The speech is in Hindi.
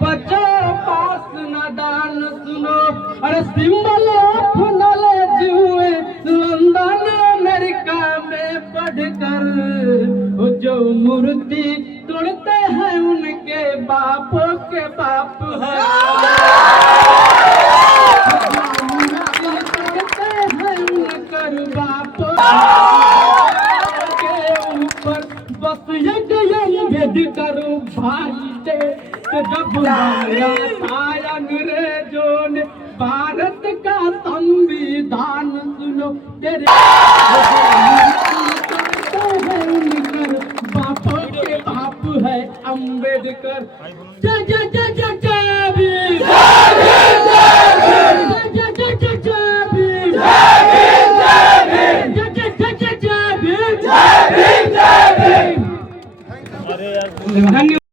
बच्चों पास नादान सुनो, अरे सिंबल ऑफ नॉलेज हुए लंदन अमेरिका में पढ़कर, जो मूर्ति तोड़ते हैं उनके बापों के बाप है। बस ये करो भाई से, तो जब आया अंग्रेजों ने भारत का संविधान सुनो, तेरे बापों के बाप है अम्बेडकर। जय जय जय जय जय भीम, जय जय जय जय जय भीम, जय जय जय जय जय भीम, जय भीम, जय भीम।